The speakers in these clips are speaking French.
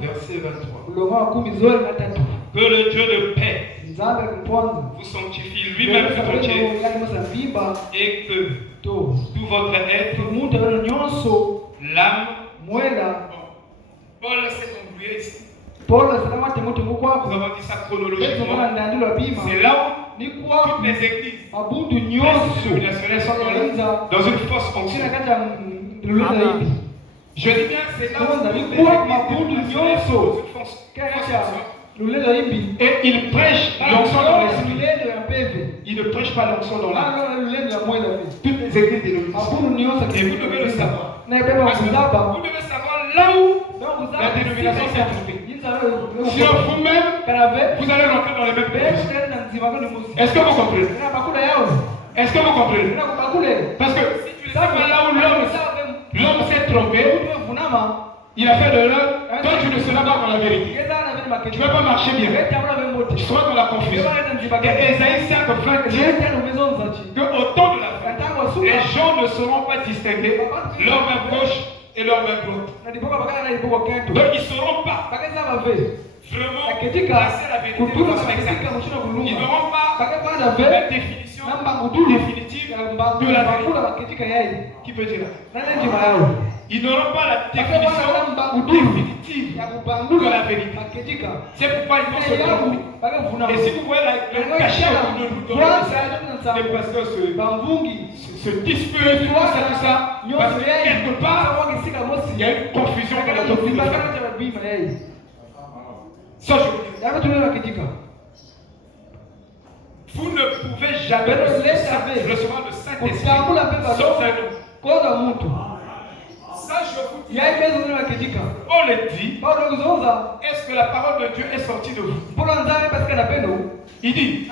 Verset 23. Que le Dieu de paix Vous sanctifie lui-même tout entier et que tout votre être, l'âme, Paul s'est embrouillé ici. Nous avons dit ça chronologiquement. C'est là où toutes les églises dénominationnelles sont dans une fausse fonction. Je dis bien, c'est là où toutes les églises dénominationnelles sont dans une fausse fonction. Et il prêche l'onction dans l'esprit. Il ne prêche pas l'onction dans l'âme. Toutes les églises dénominationnelles. Et vous devez le savoir. Parce que vous devez savoir là où la dénomination s'est trompée. Sinon vous-même, vous allez rentrer dans les mêmes conditions. Est-ce que vous comprenez? Est-ce que vous comprenez? Parce que si tu ne sais pas là où l'homme s'est trompé, il a fait de l'heure, toi tu ne seras pas dans la vérité. Tu ne vas pas marcher bien. Tu seras dans la confusion. Et Esaïe 5 dit qu'au temps de la fin, les gens ne seront pas distingués, leur main gauche et leur main droite. Donc ils ne sauront pas vraiment placer la vérité de façon exacte. Ils n'auront pas la définition définitive de la vérité. Qui peut dire là? Ils n'auront pas la définition définitive de la vérité. C'est pourquoi ils vont se tromper. Et si vous voyez le cachet de nous dans le message, les pasteurs se disputent, tout ça, parce que quelque part, il y a une confusion dans la doctrine. Ça, je veux dire. Vous ne pouvez jamais recevoir le Saint-Esprit sauf un homme. Ça, je vous dis. On le dit. Est-ce que la parole de Dieu est sortie de vous? Il dit,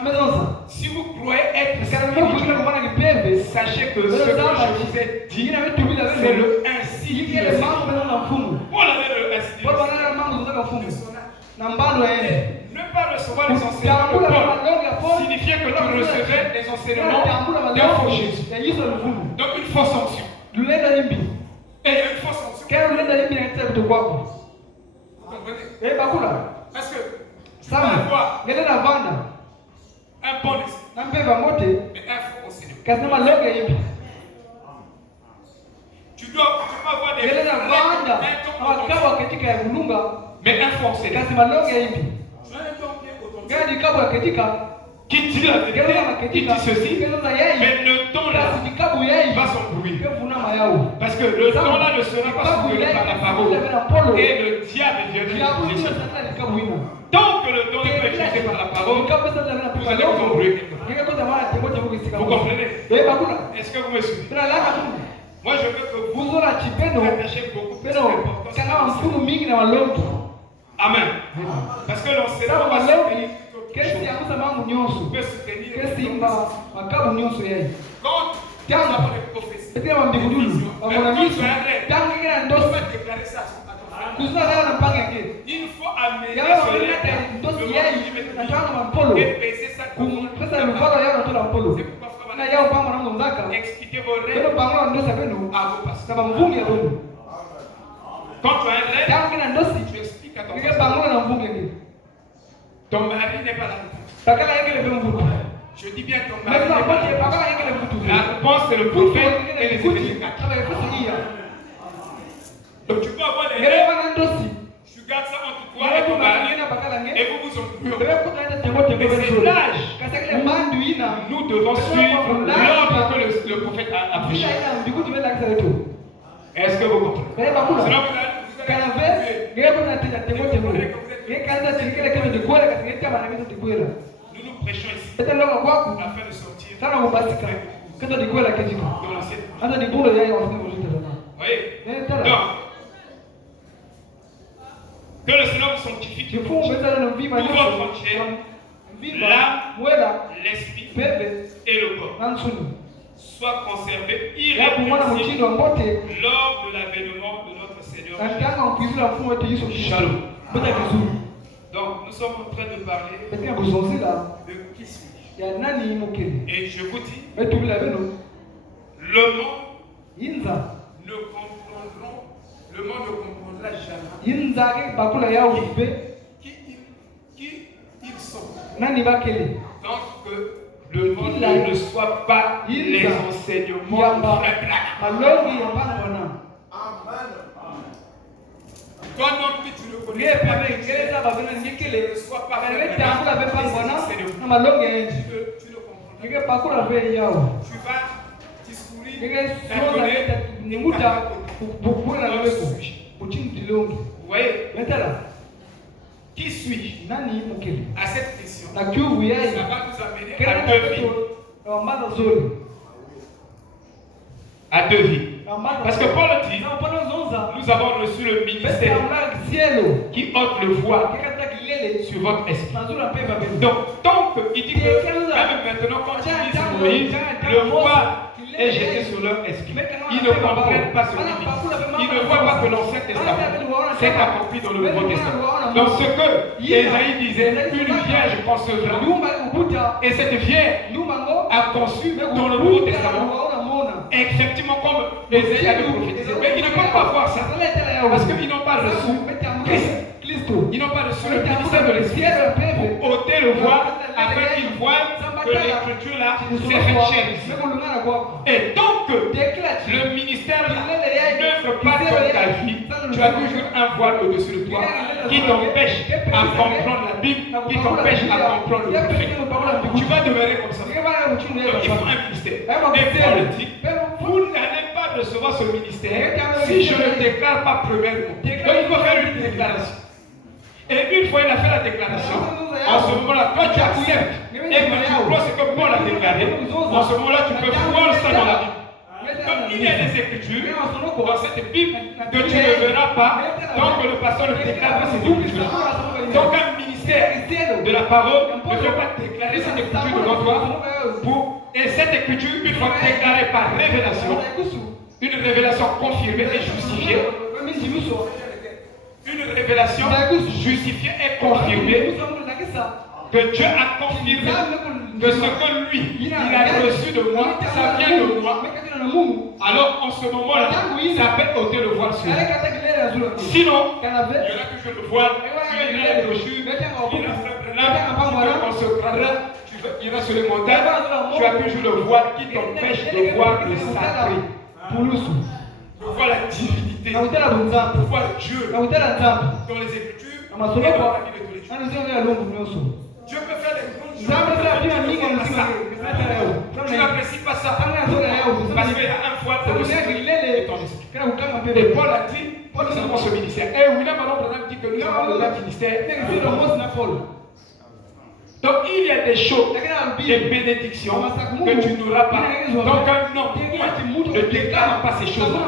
si vous croyez être spirituel, sachez que ce que je vous ai dit, c'est le ainsi dit. Paul avait le ainsi dit. Ne pas recevoir les enseignements de Paul signifiait que tu recevais les enseignements d'un faux Jésus. Donc une fausse onction. Et il y a une fausse onction. Vous comprenez? Parce que ça va avoir un bon esprit, mais un faux enseignement. Tu dois avoir des mais un faux enseignement. Qui dit la vérité, qui dit ceci, mais le ton là va s'embrouiller. Parce que le ton là ne sera pas soulevé par la parole. Et le diable viendra utiliser. Tant que le don est utilisé par la parole, vous allez vous embrouiller. Vous comprenez? Est-ce que vous me suivez? Moi je veux que vous attachez beaucoup plus d'importance. Amen. Parce que l'enseignement va soutenir peut soutenir quand tu as des prophéties, des visions, même quand tu as un rêve, tu peux déclarer ça à ton frère. Il faut amener ce rêve et baisser ça comme c'est pourquoi expliquer vos rêves à vos pasteurs. Quand tu as un rêve, tu expliques à ton pasteur. Ton mari n'est pas là. Je dis bien ton mari n'est pas là. La réponse c'est le prophète et les Éphésiens 4. Donc tu peux avoir des rêves. Tu gardes ça entre toi et ton mari et vous vous embrouillez. Mais c'est l'âge où nous devons suivre l'ordre que le prophète a prêché. Est-ce que vous comprenez? Sinon vous allez nous prêchons ici afin de sortir dans l'ancienne. Oui. Donc, que le Seigneur vous sanctifie tout votre entier, l'âme, l'esprit et le corps soit conservé irréprochable lors de l'avènement de notre Seigneur Jésus. Shalom. Donc, nous sommes en train de parler de qui suis-je. Et je vous dis, le monde ne comprendront Le monde ne comprendra jamais qui ils sont. Tant que le monde ne soit pas les enseignements de Frère Branham. Toi non plus tu ne connais pas. Ne sois pas Frère Branham. Tu ne comprends pas. Tu vas discourir. Vous voyez? Qui suis-je? À cette question, ça va nous amener à deux vies. Parce que Paul dit, nous avons reçu le ministère qui ôte le voile sur votre esprit. Donc, tant qu'il dit que même maintenant, quand ils disent Moïse, le voile est jeté sur leur esprit, ils ne comprennent pas ce qu'il dit. Ils ne voient pas que l'Ancien Testament s'est accompli dans le Nouveau Testament. Donc, ce que Ésaïe disait, une vierge concevra. Et cette vierge a conçu dans le Nouveau Testament. Effectivement, comme Ésaïe avait prophétisé. Mais ils ne peuvent pas voir ça. Parce qu'ils n'ont pas reçu Christ. Ils n'ont pas reçu le ministère de l'Esprit pour ôter le voile afin qu'ils voient que l'écriture là s'est fait chair ici. Et donc, le ministère n'œuvre pas dans ta vie. Tu as toujours un voile au-dessus de toi qui t'empêche à comprendre la Bible, qui t'empêche à comprendre le prophète. Tu vas demeurer comme ça. Donc, il faut un ministère. Et Paul dit, vous n'allez pas recevoir ce ministère si je ne déclare pas premièrement. Donc, il faut faire une déclaration. Et une fois il a fait la déclaration, en ce moment-là, toi tu acceptes et que tu crois ce que Paul a déclaré, en ce moment-là, tu peux voir ça dans la Bible. Donc il y a des écritures dans cette Bible que tu ne verras pas tant que le pasteur ne déclare pas ces écritures. Donc un ministère de la parole ne peut pas déclarer cette écriture devant toi. Et cette écriture, une fois déclarée par révélation, une révélation confirmée et justifiée, une révélation justifiée et confirmée que Dieu a confirmé que ce que lui, il a reçu de moi, ça vient de moi. Alors en ce moment-là, ça peut ôter le voile sur lui. Sinon, il y aura toujours le voile, il y aura les brochures, il y aura tu iras sur les montagnes, tu as toujours le voile qui t'empêche de voir le sacré. De voir la divinité, de voir Dieu dans les Écritures et dans la vie de tous les jours. Dieu peut faire des grandes choses. Tu n'apprécies pas ça. Parce qu'il y a un voile au-dessus de ton esprit. Et Paul a dit, nous avons ce ministère. Et William Branham dit que nous avons le ministère. Donc il y a des choses, des bénédictions que tu n'auras pas. Donc un homme ne déclare pas ces choses-là.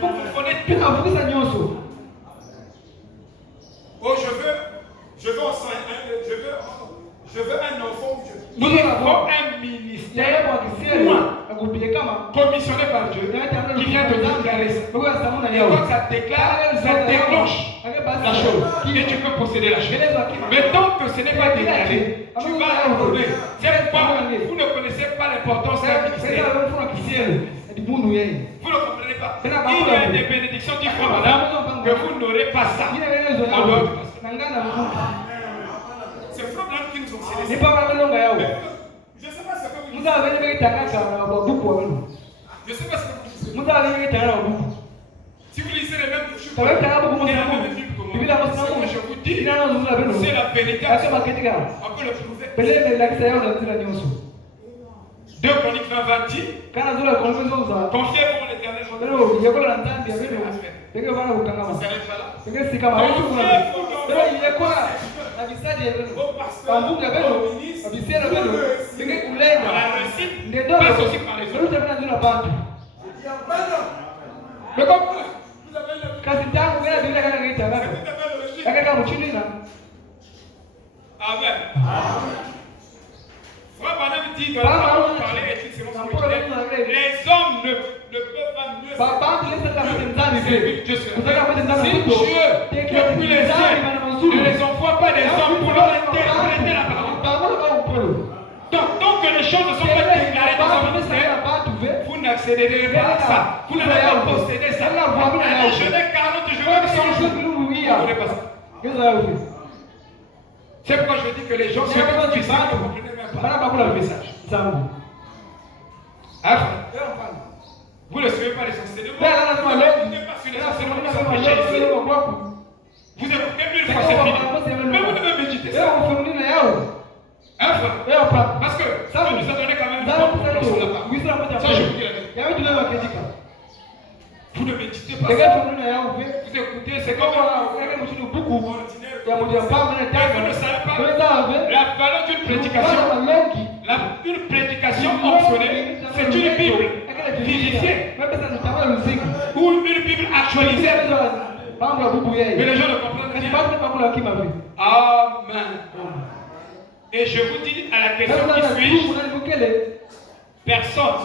Vous comprenez tout. Oh, je veux un enfant où il faut un ministère commissionné par Dieu qui vient de déclarer ça. Et quand ça déclare, ça déclenche la chose. Et tu peux posséder la chose. Mais tant que ce n'est pas déclaré, tu vas abandonner. C'est pourquoi vous ne connaissez pas l'importance d'un ministère. Vous ne comprenez pas. Il y a des bénédictions qui font madame que vous n'aurez pas ça. C'est le problème qui nous ont cédé. Je ne sais pas ce que vous dites. Je ne sais pas ce que vous dites. Si vous lisez les mêmes choses, et la même Bible que moi, ce que je vous dis, c'est la vérité. On peut le prouver. 2 Chroniques 20 dit, confiez-vous en l'Éternel. Ça s'arrête pas là. Au pasteur, au ministre, la réussite passe aussi par les autres. Mais comme vous avez le Amen. Frère Branham dit dans la parole parler et tout, les hommes ne peuvent pas mieux servir Dieu. Si Dieu, depuis les cieux, ne les envoie pas des hommes pour leur interpréter la parole. Donc, tant que les choses ne sont pas déclarées dans son ministère, vous n'acceptez n'accéderez pas à ça. Vous n'allez pas posséder ça. Je n'ai 40, je veux 100 jours. Vous ne voulez pas ça. C'est pourquoi je dis que les gens, ceux qui ne comprenez même pas le message. Vous ne suivez pas les enseignements. Vous n'écoutez pas sur les enseignements qui sont prêchés ici. Vous écoutez 1000 fois, c'est fini. Mais vous devez méditer ça. Parce que ça nous a donné quand même une bonne compréhension là-bas. Ça, je vous dis la vérité. Vous ne méditez pas ça. Vous écoutez, c'est comme beaucoup ordinaire. Vous ne savez pas la valeur d'une prédication. Une prédication ordonnée, c'est une Bible vivifiée ou une Bible actualisée. Mais les gens ne comprennent rien. Amen. Et je vous dis à la question qui suis-je, personne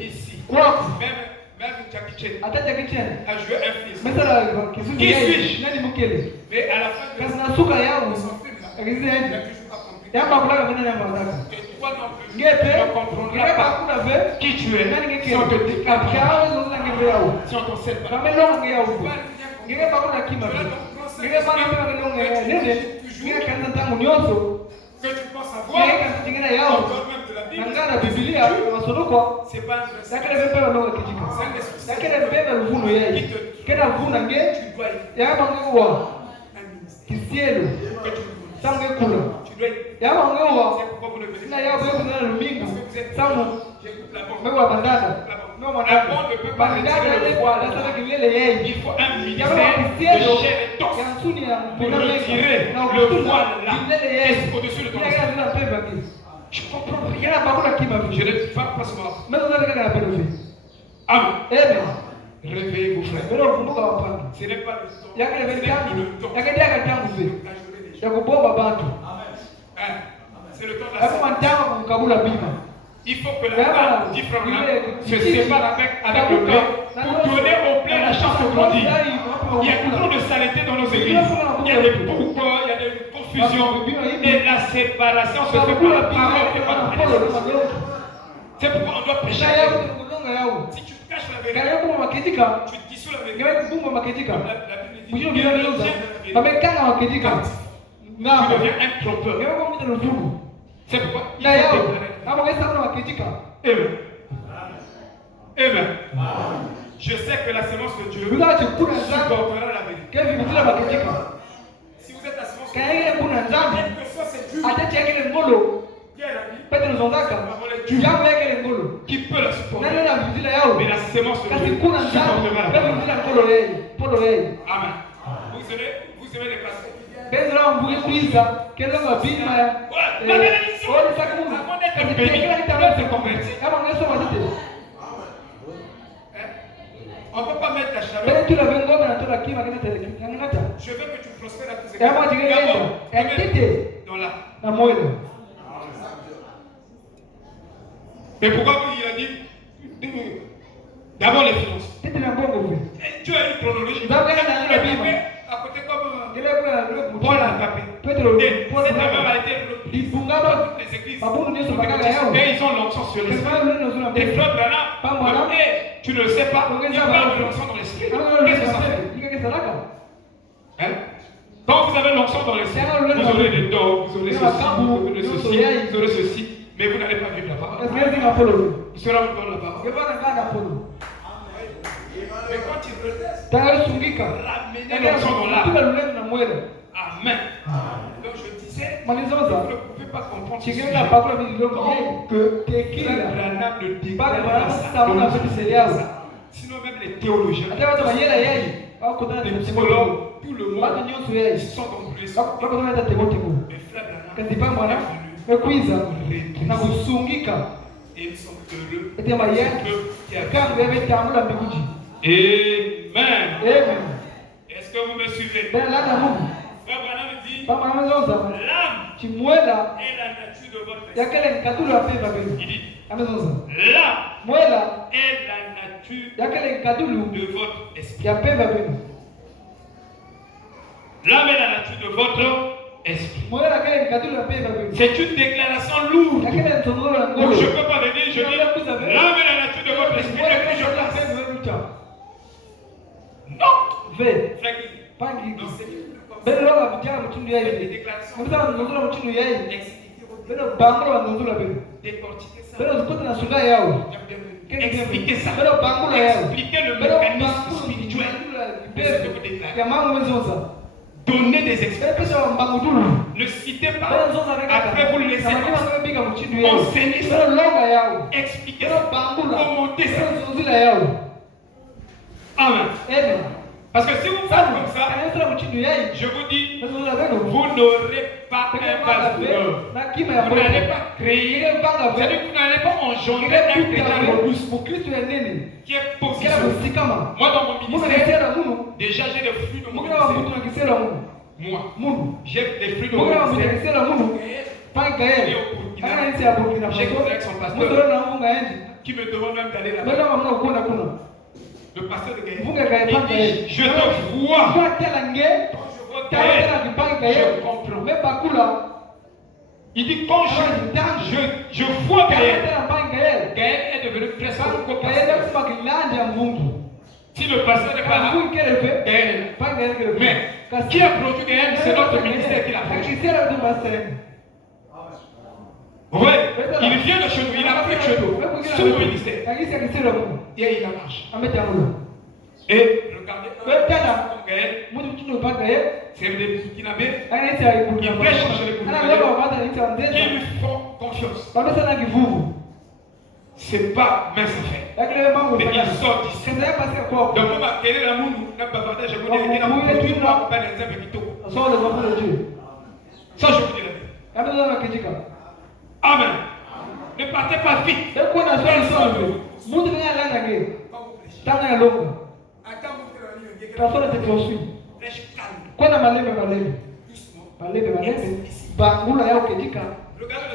ici, même Jackie Chan a joué un film. Qui suis-je? Mais à la fin de son film là, il n'a toujours pas compris. Et toi non plus, ne comprendras pas qui tu es si on te déclare, si on t'enseigne pas. Que tu penses avoir, on donne même de la Bible. C'est pas un verset. C'est un esprit qui te doit Kisielo sange kula yaba ngewa samu mewa bandana no mandana bandana le kwa la sala kilele yeye il faut un ministère de chair et d'os pour retirer le voile là au-dessus de ton esprit. Je comprends rien. Je ne dis pas parce que Amen. Réveillez-vous, frère. Ce n'est pas le temps. C'est le temps de la semaine. Il faut que la femme se sépare avec le blé pour donner au blé la chance de grandir. Il y a trop de saleté dans nos églises. Il y a des pourquoi, il y a des confusions. Et la séparation se fait par la parole et par la prédication. C'est pourquoi on doit prêcher. Si tu caches la vérité, tu dissous la vérité. La Bible dit tu deviens un trompeur. C'est pourquoi il faut déclarer. Amen. Je sais que la semence de Dieu supportera la vérité. Si vous êtes la semence de Dieu, quel que soit cette Dieu, qui peut la supporter. Mais la semence de Dieu supportera la vérité. Amen. Vous aimez les pasteurs. Avant d'être béni, d'être converti. On ne peut pas mettre la chaleur. Je veux que tu prospères à tous égards. Dans l'âme. Mais pourquoi il a dit d'abord les finances? Dieu a une chronologie. À côté comme Paul a tapé. Et cette affaire a été reprise dans toutes les églises. Et ils ont l'onction sur l'esprit. Et Claude Bernard, tu ne le sais pas, il y a pas de l'onction dans l'esprit. Qu'est-ce que ça fait? Quand vous avez l'onction dans l'esprit, vous aurez des dons, vous aurez ceci, vous aurez ceci, mais vous n'allez pas vivre la parole. Vous serez encore la parole. Mais quand il reteste, ramenez l'onction dans l'âme. Amen. Donc je disais, vous ne pouvez pas comprendre que Frère Branham ne déclare pas ça. Sinon même les théologiens, les psychologues, tout le monde, ils sont embrouillés. Mais Frère Branham est venu et ils sont heureux. Amen. Est-ce que vous me suivez? Frère Branham dit l'âme est la nature de votre esprit. Il dit l'âme est la nature de votre esprit. L'âme est la nature de votre esprit. C'est une déclaration lourde. Donc je ne peux pas venir, je dis l'âme est la nature de votre votre esprit et puis je place. Non. Non, c'est des déclarations. Décortiquer ça. Expliquer ça. Expliquer le mécanisme spirituel de ce que vous déclarez. Donnez des explications. Ne citez pas. Après, vous le laissez. Enseignez ça. Expliquez ça. Commentez ça. Amen. Parce que si vous faites comme ça, je vous dis, vous n'aurez pas un vase d'honneur. Vous n'allez pas créer, c'est-à-dire que vous n'allez pas engendrer un chrétien robuste qui est positionné. Moi, dans mon ministère, déjà j'ai des fruits de mon ministère. Moi, j'ai des fruits de mon ministère. J'ai connu avec son pasteur qui me demande même d'aller là-bas. Le pasteur de Gaël, il dit, je te vois. Quand je vois Gaël, je comprends. Il dit, quand je vois Gaël, Gaël est devenu presque un co-pasteur. Si le pasteur n'est pas là, Gaël est là. Mais qui a produit Gaël, c'est notre ministère qui l'a produit. Oui, il vient de chez nous, il a pris de chez nous, sous le ministère. Et il a marché. Et regardez, c'est des Burkinabés, ils prêchent chez les Burkinabés, qui lui font confiance. C'est pas mince affaire. Mais il sort d'ici. Donc, on va querer la moune, la bavardage, je vous dis, il a produit moi, pas les exemples qui tournent. Ça, je vous dis la vérité. Amen. Ne partez pas vite. Regardez le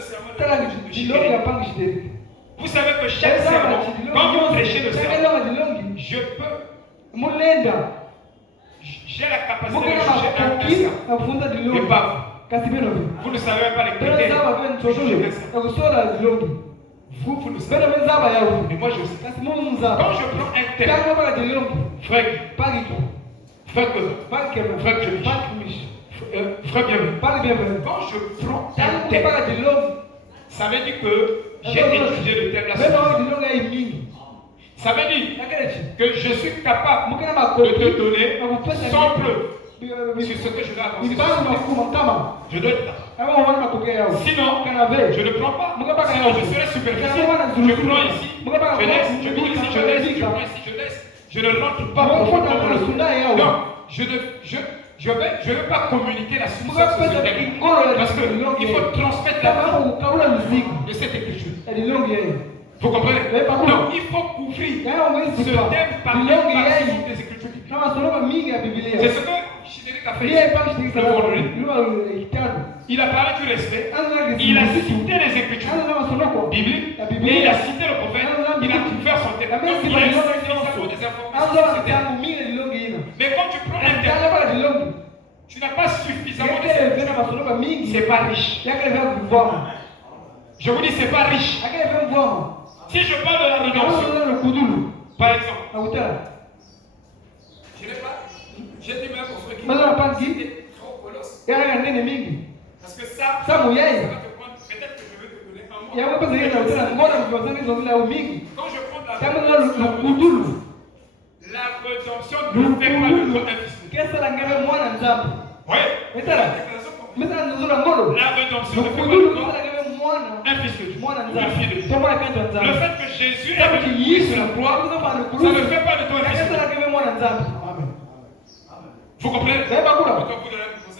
sermon de vous savez que chaque sermon, quand vous prêchez le sermon, je peux, j'ai la capacité de juger un sermon, mais pas vous. Vous ne savez pas les critères. Vous le savez. Et moi je sais. Quand je prends un thème, frère bienvenu. Quand je prends un thème, ça veut dire que j'ai étudié le thème là. Ça veut dire que je suis capable de te donner sans preuve sur ce que je vais avancer. Je dois être là. Sinon, je ne prends pas. Sinon, je serai superficiel. Je prends ici, je laisse, je prends ici, je laisse, je prends ici, je laisse. Je ne rentre pas profondément dans le sujet. Donc, je ne vais pas communiquer la substance de ce thème. Parce qu'il faut transmettre la vie de cette écriture. Vous comprenez? Donc, il faut couvrir ce thème par des écritures. C'est ce que Chidéric a fait le vendredi. Il a parlé du respect, il a cité les écritures bibliques, et il a cité le prophète, il a couvert son thème. Donc il a suffisamment des informations sur ce thème. Mais quand tu prends un thème, tu n'as pas suffisamment de écritures, c'est pas riche. Je vous dis, c'est pas riche. Si je parle de la rédemption, par exemple, j'ai dit même au frère qui était trop colosse. Parce que ça va te prendre, peut-être que je vais te donner un mois. Quand je prends la rédemption ne fait pas de toi un fils. Oui. La rédemption ne fait pas de toi un fils de Dieu, une fille de Dieu. Le fait que Jésus est venu sur la croix, ça ne fait pas de toi un fils de Dieu. Vous comprenez? Mais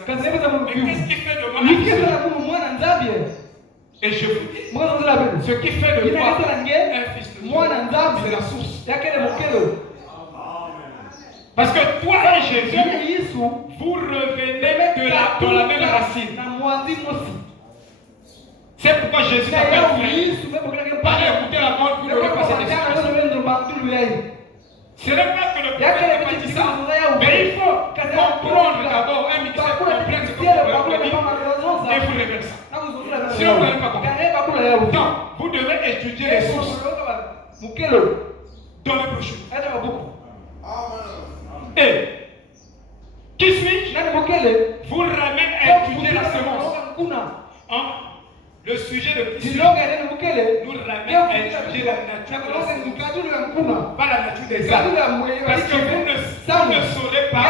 qu'est-ce qui fait de moi un fils de Dieu? Et je vous dis, ce qui fait de toi un fils de Dieu, c'est la source. Parce que toi et Jésus, vous revenez de la même racine. C'est pourquoi Jésus t'appelle frère. Allez écouter la parole, vous n'aurez pas cette expérience. Ce n'est pas que le prophète n'a pas dit ça, mais il faut comprendre d'abord un ministère complet, ce que vous voulez dire, et vous révélez ça. Sinon, vous n'allez pas comprendre. Donc, vous devez étudier les sources. vous ramène à étudier la semence. Le sujet de Christ nous ramène à étudier la nature de la semence, pas la nature des arbres. Parce que vous ne saurez pas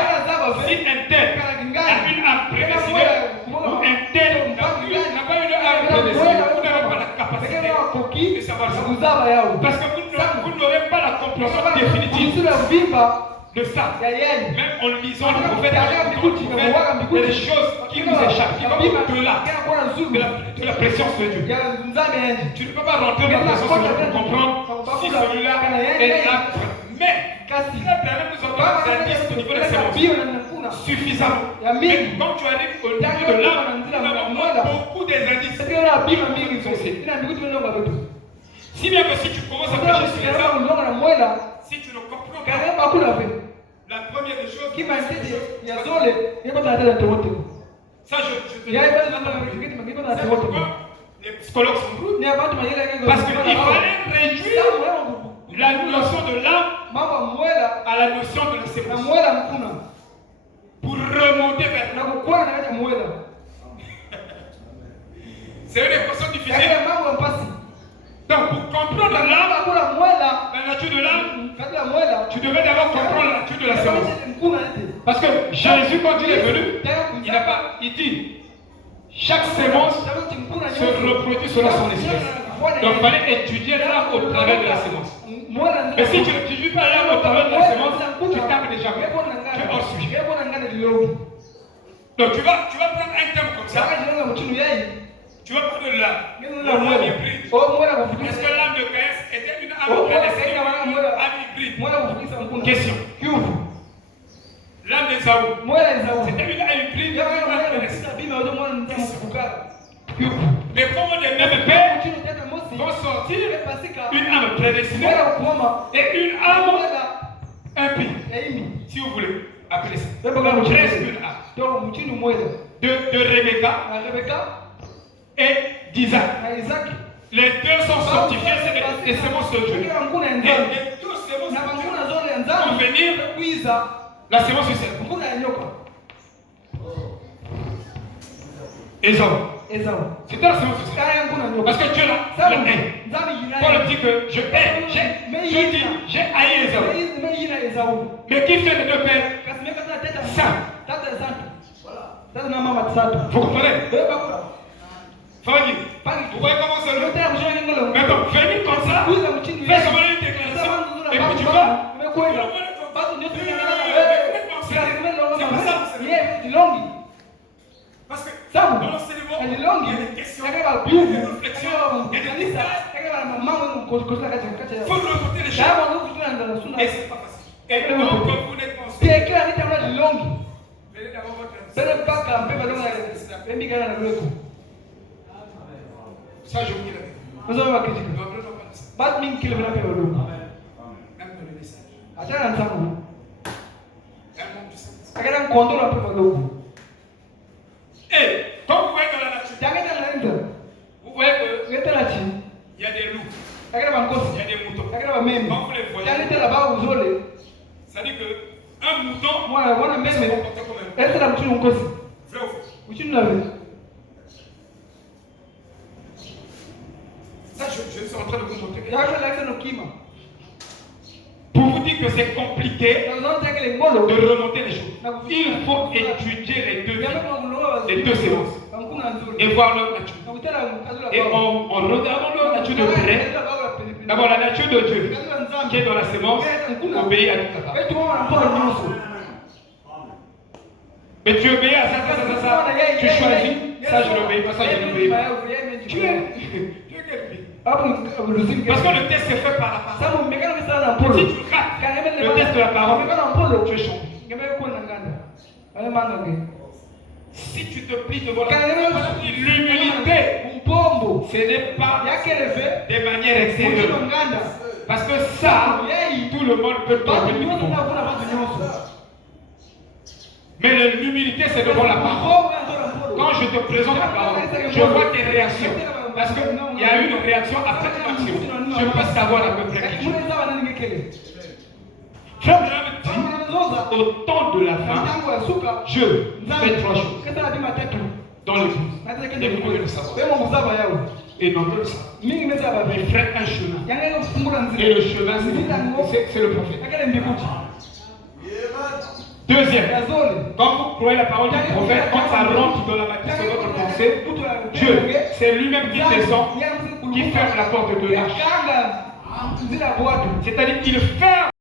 si un tel a une âme prédestinée ou un tel n'a pas une âme prédestinée. Vous n'avez pas la capacité de savoir ça. Parce que vous n'aurez pas la compréhension définitive de ça. Même en lisant le prophète, il y a des choses qui nous échappent, qui vont au-delà de la présence de Dieu. Tu ne peux pas rentrer dans la présence de Dieu pour comprendre si celui-là est là. Mais nous avons des indices au niveau de la sémence suffisamment. Mais quand tu arrives au niveau de l'âme, nous avons beaucoup des indices. Si bien que si tu commences à prêcher sur les âmes, si tu ne comprends pas la première des choses, ça je te dis, c'est pourquoi les psychologues sont brutes. Parce qu'il fallait réduire la notion de l'âme à la notion de la sémence pour remonter vers l'âme. C'est une équation difficile. Donc, pour comprendre l'âme, la nature de l'âme, tu devais d'abord comprendre la nature de la sémence. Parce que Jésus, quand il est venu, il dit chaque sémence se reproduit selon son espèce. Donc, il fallait étudier l'âme au travers de la sémence. Mais si tu n'étudies pas l'âme au travers de la sémence, tu tapes déjà. Tu es hors sujet. Donc, tu vas prendre un thème comme ça. Tu vas parler de l'âme hybride. Est-ce que l'âme de Caïn était une âme prédestinée ou une âme hybride? Question. L'âme d'Ésaü, c'était une âme hybride ou une âme prédestinée? Question. Mais comment les mêmes pères vont sortir une âme prédestinée et une âme impie, si vous voulez appeler ça. Reste une âme. De Rebecca et d'Isaac. Les deux sont sanctifiés, c'est des semences de Dieu. Et les deux semences de Dieu vont venir la semence du ciel. Ésaü. C'était la semence du ciel. Parce que Dieu l'a haï. Paul dit que j'ai haï Ésaü. Mais qui fait les deux pères? Saint. Vous comprenez? Vous voyez comment c'est le terme? Maintenant, venir comme ça, fais seulement une déclaration, et puis tu vas. C'est pas ça. Parce que dans l'enseignement, il y a des questions, il y a des réflexions, il y a des détails. Il faut remonter les choses. Et c'est pas facile. Et donc, comme vous n'êtes pas en venez d'abord votre ça, je vous dis la vérité. Même dans le message. Et quand vous voyez dans la nature, vous voyez qu'il y a des loups, il y a des moutons. Quand vous les voyez, ça dit qu'un mouton peut se comporter comme un loup. Vrai ou faux? Ça, je suis en train de vous montrer. Pour vous dire que c'est compliqué de remonter les choses. Il faut étudier les deux séances et voir leur nature. Et en regardant leur nature de près, d'abord la nature de Dieu qui est dans la sémence obéit à tout ça. Mais tu obéis à ça. Tu choisis. Ça, je n'obéis pas, ça, je n'obéis pas. Tu es quel pays? Parce que le test est fait par la parole. Si tu rates le test de la parole, tu es champion. Si tu te plies devant la parole, l'humilité, ce n'est pas de manière extérieure. Parce que ça, tout le monde peut tomber. Mais l'humilité, c'est devant la parole. Quand je te présente la parole, je vois tes réactions. Parce qu'il y a une réaction après une action. Je peux savoir à peu près qui tu es. au temps de la fin, je fais 3 choses dans l'église. Et vous devez le savoir. Et non le savoir. Il ferait un chemin. Et le chemin, c'est le prophète. Deuxième, quand vous croyez la parole du prophète, quand ça rentre dans la matière de votre pensée, Dieu, c'est lui-même qui descend, qui ferme la porte de l'arche. C'est-à-dire qu'il ferme